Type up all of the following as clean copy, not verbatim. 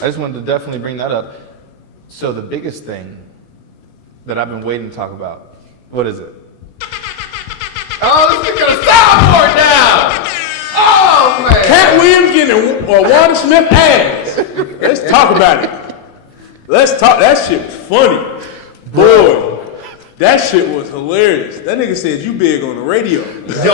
I just wanted to definitely bring that up. So the biggest thing that I've been waiting to talk about, what is it? Oh, this is gonna soundboard now! Oh, man! Katt Williams getting Wanda Smith ass. Let's talk about it. Let's talk. That shit was funny. Boy, that shit was hilarious. That nigga said you big on the radio. Yo,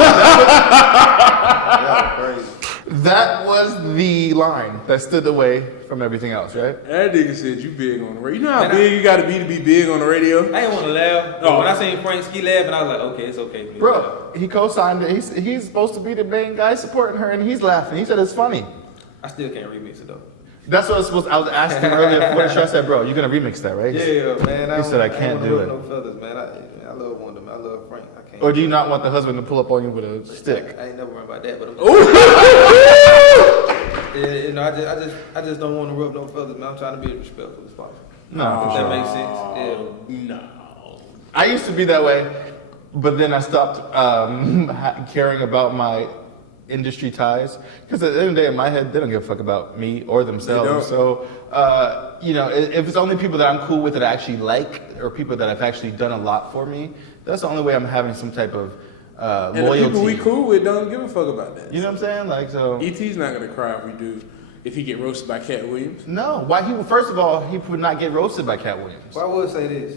that was the line that stood away from everything else, right? That nigga said you big on the radio. You know how big you gotta be to be big on the radio? I didn't want to laugh. When I seen Frank ski laugh, and I was like, okay, it's okay for me. Bro, he co-signed it. He's supposed to be the main guy supporting her, and he's laughing. He said it's funny. I still can't remix it though. That's what I was supposed to, I was asking him earlier before the show. I said, bro, you're going to remix that, right? Yeah, man. He said, I can't do it. No feathers, man. I love Wanda, man. I love Frank. I can't. Or do you not want the husband to pull up on you with a stick? I ain't never worried about that, but I just don't want to rub no feathers, man. I'm trying to be as respectful as possible. No, for If sure. that makes sense. Yeah. No. I used to be that way, but then I stopped caring about my industry ties, because at the end of the day, in my head, they don't give a fuck about me or themselves. So, if it's only people that I'm cool with that I actually like, or people that have actually done a lot for me, that's the only way I'm having some type of loyalty. And the people we cool with don't give a fuck about that. You know what I'm saying? Like, so. E.T.'s not gonna cry if he get roasted by Katt Williams. No, why first of all, he would not get roasted by Katt Williams. Well, I would say this.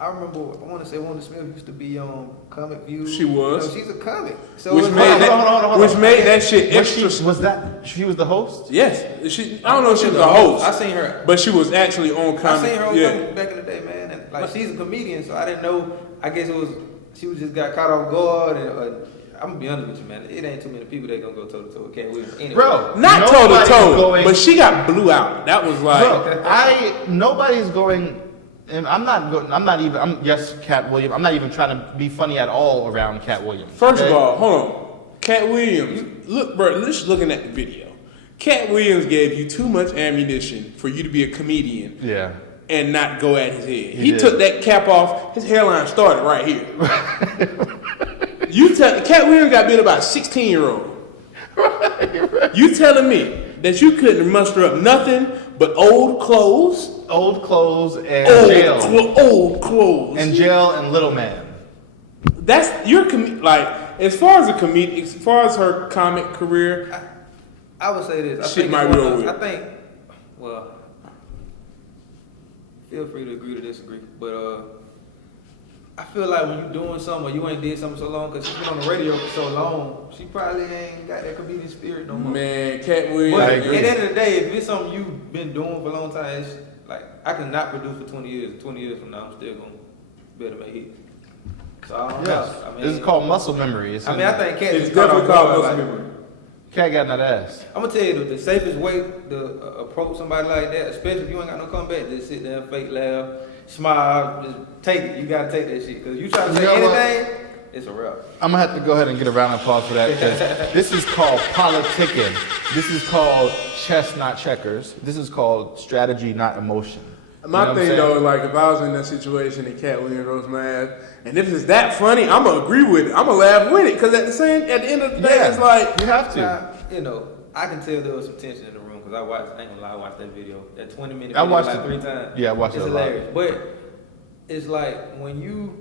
I remember, I want to say Wanda Smith used to be on Comic View. She was. She's a comic. So Which made that shit extra. She was the host? Yes. I don't know if she was the host. I seen her. But she was actually on Comic. I seen her on Comic back in the day, man. And, like, she's a comedian, so I didn't know. I guess she just got caught off guard. And I'm gonna be honest with you, man. It ain't too many people that gonna go toe to toe with Katt Williams. Anyway. Bro, not toe to toe, but she got blew out. That was like, bro, nobody's going. And yes, Katt Williams. I'm not even trying to be funny at all around Katt Williams. First of all, hold on. Katt Williams, look, bro, just looking at the video. Katt Williams gave you too much ammunition for you to be a comedian. Yeah. And not go at his head. He took that cap off, his hairline started right here. Katt Williams got bit by a 16-year-old. Right. You telling me that you couldn't muster up nothing but old clothes? Old clothes and jail. Old clothes. And jail and little man. That's your as far as her comic career. I would say this. Shit might be over with. I think, well, feel free to agree to disagree, but I feel like when you're doing something or you ain't did something so long, because she's been on the radio for so long, she probably ain't got that comedian spirit no more. Man, Katt Williams. But at the end of the day, if it's something you've been doing for a long time, it's like, I can not produce for 20 years. 20 years from now, I'm still going to be able to make hits. So I don't know. I mean, this is called muscle memory. I think Katt is definitely called muscle memory. Katt got that ass. I'm going to tell you, the safest way to approach somebody like that, especially if you ain't got no comeback, just sit there and fake laugh, smile, just take it. You got to take that shit. Because you try to say anything, it's a wrap. I'm going to have to go ahead and get a round of applause for that, because this is called politicking. This is called chess, not checkers. This is called strategy, not emotion. My thing though, like if I was in that situation and Katt Williams roast my ass, and if it's that funny, I'm gonna agree with it. I'm gonna laugh with it, because at the end of the day, it's like you have to. Now, I can tell there was some tension in the room, because I ain't gonna lie, I watched that video, that 20-minute video, I watched like it 3 times. Yeah, I watched it a lot. It's hilarious, but it's like when you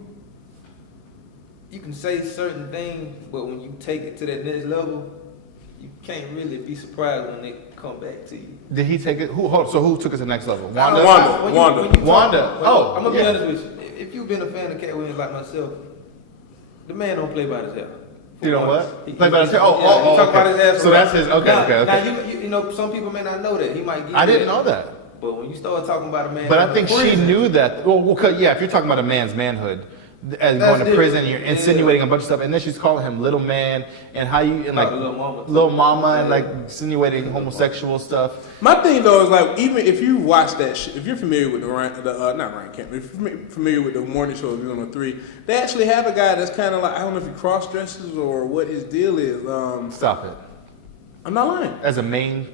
can say certain things, but when you take it to that next level, you can't really be surprised when they come back to you. Did he take it? So who took it to the next level? Wanda. Oh, I'm gonna be honest with you. If you've been a fan of Katt Williams like myself, the man don't play by himself. You know what? Play by himself. He talk about his ass. So that's his. Okay. Now you know, some people may not know that. He might get. I didn't know that. But when you start talking about a man, but I think she knew that. Well, if you're talking about a man's manhood, as going to prison, and you're insinuating a bunch of stuff, and then she's calling him little man, and how you and like little mama, and like insinuating homosexual stuff. My thing though is like, even if you watch that shit, if you're familiar with not Ryan Kemp, if you're familiar with the morning show of on the 3, they actually have a guy that's kind of like, I don't know if he cross dresses or what his deal is. Stop it. I'm not lying. As a main.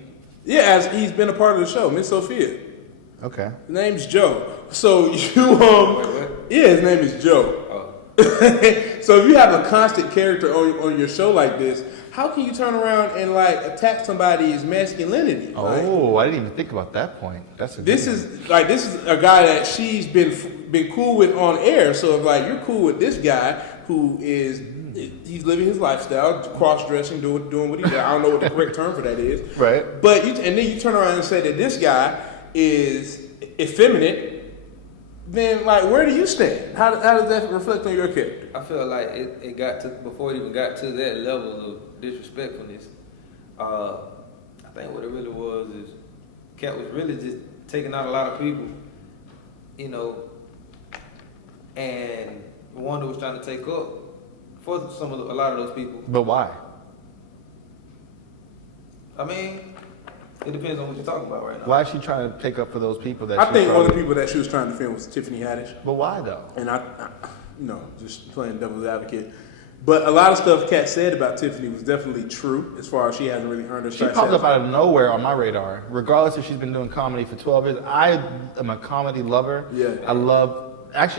Yeah, as he's been a part of the show, Miss Sophia. Okay. His name's Joe. So his name is Joe. So if you have a constant character on your show like this, how can you turn around and like attack somebody's masculinity? Oh, like, I didn't even think about that point. That's a good this one. is a guy that she's been cool with on air. So if like you're cool with this guy who is he's living his lifestyle, cross-dressing, doing what he does. I don't know what the correct term for that is. Right. But and then you turn around and say that this guy is effeminate. Then, like, where do you stand? How does that reflect on your character? I feel like it got to, before it even got to that level of disrespectfulness, I think what it really was is Katt was really just taking out a lot of people, you know, and Wanda was trying to take up for a lot of those people. But why? I mean, it depends on what you're talking about right now. Why is she trying to take up for those people that I think one of the people that she was trying to film was Tiffany Haddish. But why though? And I just playing devil's advocate. But a lot of stuff Katt said about Tiffany was definitely true, as far as she hasn't really earned her She popped up out of nowhere on my radar. Regardless if she's been doing comedy for 12 years, I am a comedy lover. Yeah. I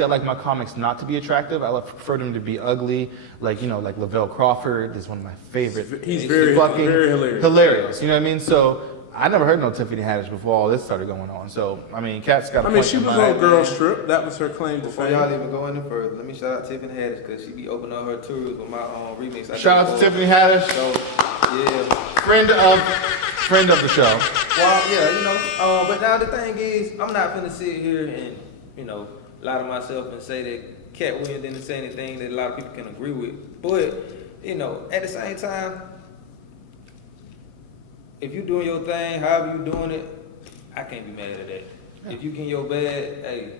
like my comics not to be attractive. I prefer them to be ugly. Like, you know, like Lavelle Crawford is one of my favorite. He's very hilarious. Hilarious, you know what I mean? So I never heard no Tiffany Haddish before all this started going on. So, I mean, Katt's got a point she in was mind. on Girls Trip. That was her claim to Before fame. y'all even go any further, let me shout out Tiffany Haddish because she be opening up her tours with my remix. Shout out to Tiffany Haddish. So, yeah. Friend of the show. Well, yeah, you know, but now the thing is, I'm not finna sit here and, you know, lie to myself and say that Katt Williams didn't say anything that a lot of people can agree with. But, you know, at the same time, if you doing your thing, however you doing it, I can't be mad at that. Yeah. If you getting your bag, hey,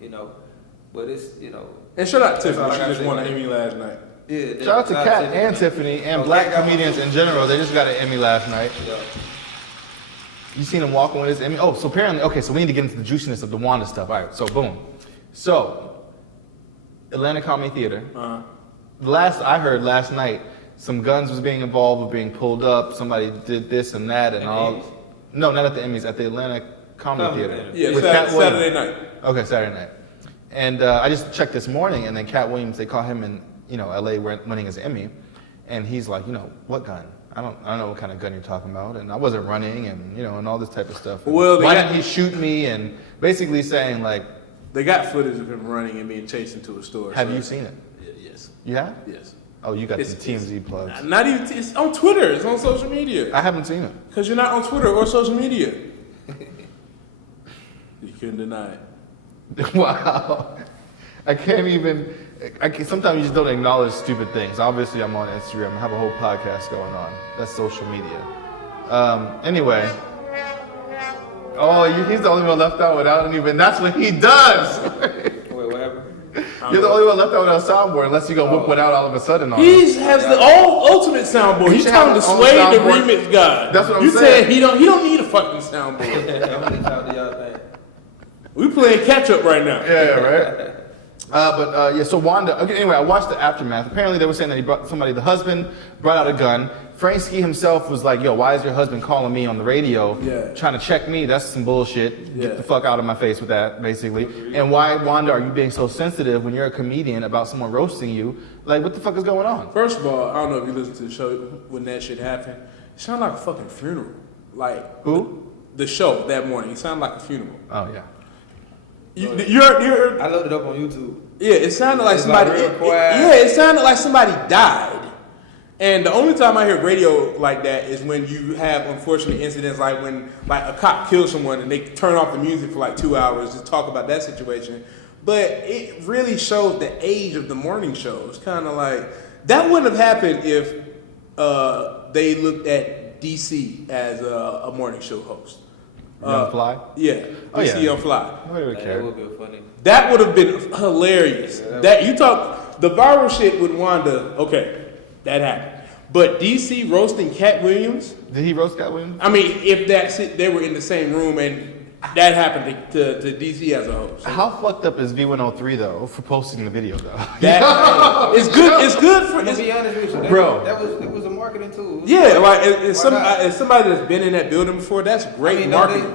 you know, but it's, you know. And shout out to Tiffany, she just won an Emmy last night. Yeah. Shout out to Katt and Tiffany and black comedians in general. They just got an Emmy last night. Yeah. You seen him walking with his Emmy? Oh, so apparently, okay, so we need to get into the juiciness of the Wanda stuff. All right, so boom. So, Atlanta Comedy Theater. Last I heard last night, some guns was being involved with being pulled up. Somebody did this and that and all. No, not at the Emmys, at the Atlanta Comedy Theater. Yeah, with Saturday night. Okay, Saturday night. And I just checked this morning, and then Katt Williams, they caught him in, you know, LA winning his Emmy, and he's like, you know, what gun? I don't know what kind of gun you're talking about, and I wasn't running, and you know, and all this type of stuff. Well, why didn't he shoot me? And basically saying like, they got footage of him running and being chased into a store. Have you seen it? Yes. You have? Yes. Oh, you got the TMZ plugs. Not even. It's on Twitter. It's on social media. I haven't seen it. Because you're not on Twitter or social media. You couldn't deny it. Wow. I can't even. Sometimes you just don't acknowledge stupid things. Obviously, I'm on Instagram. I have a whole podcast going on. That's social media. Anyway. Oh, he's the only one left out without even. That's what he does. Wait, what happened? You're the only one left out without a soundboard, unless you go whip one out all of a sudden on He him. has the ultimate soundboard. He's trying to sway the remix god. That's what I'm you saying. said he don't need a fucking soundboard. I'm gonna talk to y'all thing. We playing catch up right now. Yeah, right. Yeah, so Wanda, okay, anyway, I watched the aftermath. Apparently they were saying that the husband brought out a gun. Franksky himself was like, yo, why is your husband calling me on the radio? Yeah. Trying to check me? That's some bullshit. Yeah. Get the fuck out of my face with that, basically. And why, Wanda, are you being so sensitive when you're a comedian about someone roasting you? Like, what the fuck is going on? First of all, I don't know if you listened to the show when that shit happened. It sounded like a fucking funeral. Like Who? The show that morning. It sounded like a funeral. Oh, yeah. You're I looked it up on YouTube. Yeah, it sounded like somebody. Like real quiet. It sounded like somebody died. And the only time I hear radio like that is when you have unfortunate incidents, like when like a cop kills someone and they turn off the music for like 2 hours to talk about that situation. But it really shows the age of the morning show. It's kind of like that wouldn't have happened if they looked at DC as a morning show host. Young Fly? Yeah, Oh, DC yeah. on Fly. Nobody would That care. would be funny. That would have been hilarious. Yeah, that you talk the viral shit with Wanda. Okay, that happened. But DC roasting Katt Williams. Did he roast Katt Williams? I mean, if they were in the same room and that happened to DC as a host. How fucked up is V103 though for posting the video though? That it's good. It's good for. To be honest with you, Bro. it was a marketing tool. Yeah, like as somebody that's been in that building before, that's great marketing.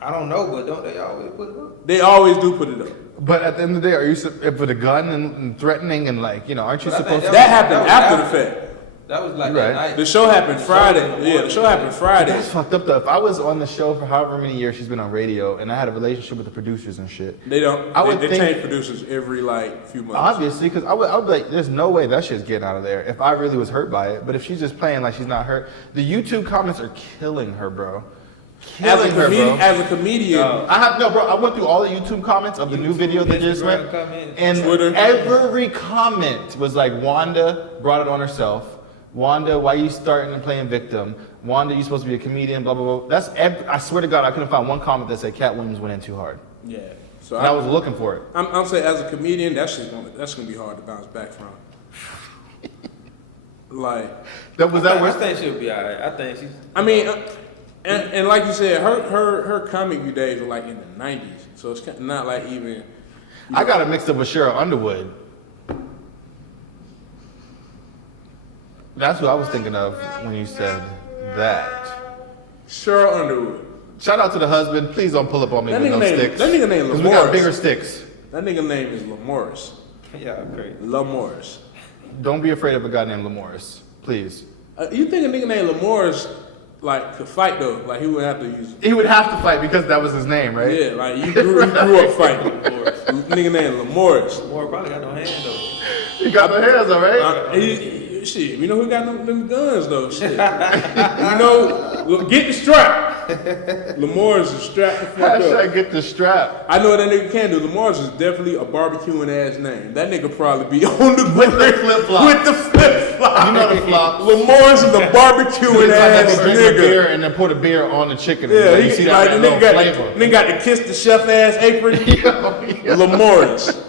I don't know, but don't they always put it up? They always do put it up. But at the end of the day, are you with a gun and threatening and like, you know, aren't you But I supposed think to? That happened after the fact. That was like Right. that night. The show happened Friday. Yeah, the show happened Friday. That's fucked up though. If I was on the show for however many years she's been on radio, and I had a relationship with the producers and shit, They don't. I would They think- change producers every like few months. obviously, because I would be like, there's no way that shit's getting out of there if I really was hurt by it. But if she's just playing like she's not hurt, the YouTube comments are killing her, bro. Killing her, bro. As a comedian, I went through all the YouTube comments of the new video that just went, Instagram comments, and Twitter. every comment was like, Wanda brought it on herself. Wanda, why you starting and playing victim? Wanda, you supposed to be a comedian, blah, blah, blah. I swear to God, I couldn't find one comment that said Katt Williams went in too hard. yeah. So And I was looking for it. I'm saying as a comedian, that's gonna be hard to bounce back from. Like, Was that I worse? think she'll be alright. I think she's. I mean, and like you said, her comic view days were like in the '90s, so it's not like even. I got it mixed up with Cheryl Underwood. That's what I was thinking of when you said that. Cheryl Underwood. Shout out to the husband. Please don't pull up on me That with nigga no name- sticks. that nigga name 'Cause we got Lamorris. bigger sticks. That nigga name is Lamorris. Yeah, crazy. Lamorris. Don't be afraid of a guy named Lamorris. Please. You think a nigga named Lamorris like could fight though? Like he would have to use. He would have to fight because that was his name, right? Yeah, like you grew up fighting. Nigga named Lamorris. Moore probably got no hand though. He got the hands, all right? Shit, you know who got them guns though? Shit, you know, look, get the strap. Lamorris is strapped the fuck up. Hashtag get the strap. I know what that nigga can do. Lamorris is definitely a barbecuing ass name. That nigga probably be on the With the flip-flops. With the flip flop. You know the flops. Lamorris is a barbecuing ass Drink a beer nigga. and then pour the beer on the chicken. Yeah, and you see that, like, that the little nigga flavor. got to kiss the chef ass apron. Lamorris.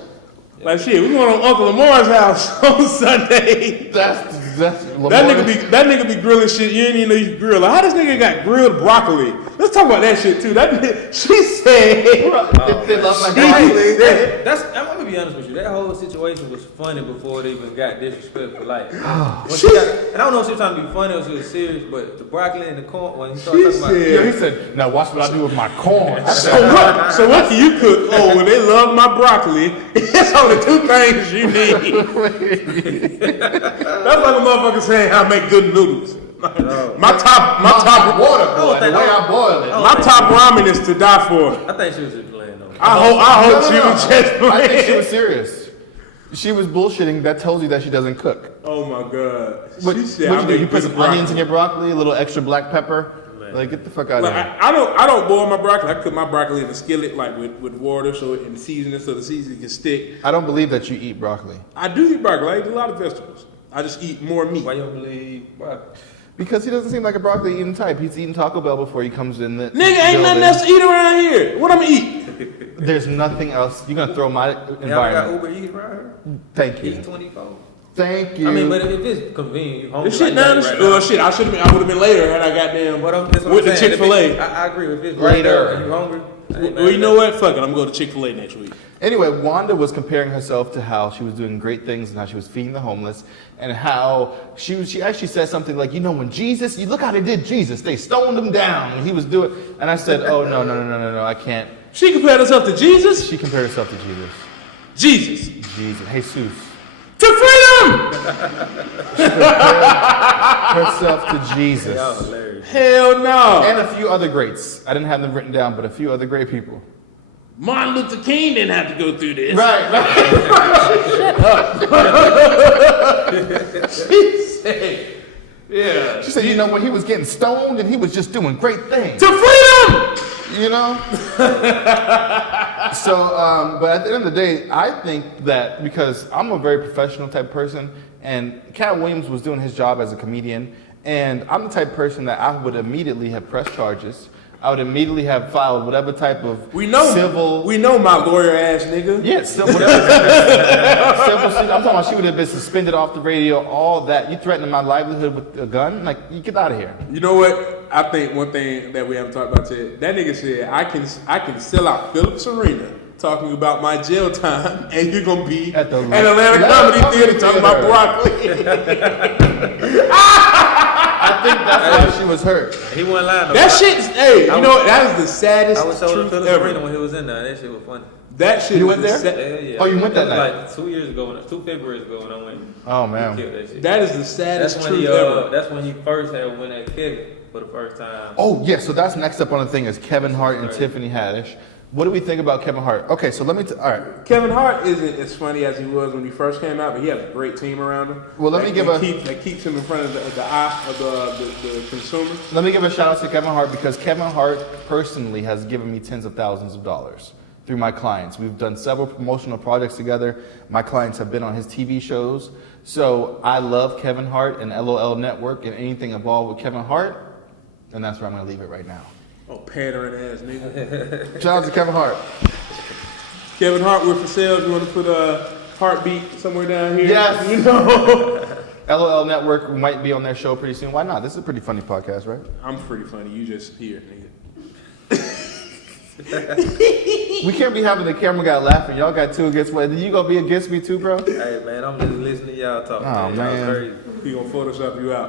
Like shit, we going on Uncle Lamar's house on Sunday. That's That nigga be grilling shit. You ain't even know you can grill. Like, how this nigga got grilled broccoli? Let's talk about that shit too. She said. They love my broccoli. I'm gonna be honest with you. That whole situation was funny before it even got disrespectful. Like, and I don't know if she was trying to be funny or she was serious, but the broccoli and the corn when he started talking about. Yeah, he said, "Now watch what I do with my corn." So what can you cook? Oh, when they love my broccoli, it's only two things you need. That's like a motherfucker saying how I make good noodles. My top water, boy. The way I boil it. My top ramen is to die for. I think she was just playing though. I hope she was just playing. I think she was serious. She was bullshitting. That tells you that she doesn't cook. Oh my god. What, She said, what I you do? make You put good some broccoli. onions in your broccoli, a little extra black pepper. Like, get the fuck out of Like, here. I don't boil my broccoli. I cook my broccoli in a skillet, like with water, so and seasoning, so the seasoning can stick. I don't believe that you eat broccoli. I do eat broccoli. I eat a lot of vegetables. I just eat more meat. Why you don't believe broccoli? Because he doesn't seem like a broccoli eating type. He's eating Taco Bell before he comes in. Nigga, ain't nothing else to eat around here. What I'm gonna eat? There's nothing else. You're gonna throw my Y'all got environment. Uber Eats right here? Thank you. E24. Thank you. I mean, but if it's convenient, you hungry This shit like down that the right street. now. Oh shit, I would have been later had I got them That's what with I'm the saying. Chick-fil-A. I agree. If it's right there and you hungry, I ain't Well, mad you at know that. what? Fuck it. I'm gonna go to Chick-fil-A next week. Anyway, Wanda was comparing herself to how she was doing great things and how she was feeding the homeless and how she actually said something like, you know, when Jesus, you look how they did Jesus, they stoned him down when he was doing, and I said, oh, no, I can't. She compared herself to Jesus. She compared herself to Jesus. Jesus. Jesus. Jesus. To freedom. Herself to Jesus. Y'all hilarious. Hell no. And a few other greats. I didn't have them written down, but a few other great people. Martin Luther King didn't have to go through this. Right. She said, yeah. She said, you know, when he was getting stoned and he was just doing great things. To freedom. You know? So, but at the end of the day, I think that because I'm a very professional type person, and Katt Williams was doing his job as a comedian, and I'm the type of person that I would immediately have pressed charges. I would immediately have filed whatever type of civil. We know my lawyer ass nigga. Yeah, civil. Civil shit. I'm talking about she would have been suspended off the radio, all that. You threatening my livelihood with a gun? Like, you get out of here. You know what? I think one thing that we haven't talked about today, that nigga said, I can sell out Phillips Arena talking about my jail time, and you're gonna be at Atlanta Comedy Theater talking about broccoli. I think that's why she was hurt. He wasn't lying. That shit is, hey, you know what? That was the saddest I was so truth Philip ever. Arena when he was in there. That shit was funny. That shit. You went there? Yeah. Oh, you went that was night? like 2 years ago, 2 Februarys ago when I went. Oh He man. killed that shit. That is the saddest That's when truth he, ever. that's when he first had went at Kevin for the first time. Oh yeah, so that's next up on the thing is Kevin Hart and Right. Tiffany Haddish. What do we think about Kevin Hart? Okay, so let me. All right. Kevin Hart isn't as funny as he was when he first came out, but he has a great team around him. Well, let me give a- that keeps him in front of the eye of the consumer. Let me give a shout out to Kevin Hart because Kevin Hart personally has given me tens of thousands of dollars through my clients. We've done several promotional projects together. My clients have been on his TV shows. So I love Kevin Hart and LOL Network and anything involved with Kevin Hart. And that's where I'm going to leave it right now. Oh, pandering ass nigga. Shout out to Kevin Hart. Kevin Hart, we're for sale. You want to put a heartbeat somewhere down here? Yes. You know? LOL Network might be on their show pretty soon. Why not? This is a pretty funny podcast, right? I'm pretty funny. You just here, nigga. We can't be having the camera guy laughing. Y'all got two against one. You gonna be against me too, bro? Hey man, I'm just listening to y'all talk. Oh, man. Y'all man. crazy. He gonna Photoshop you out.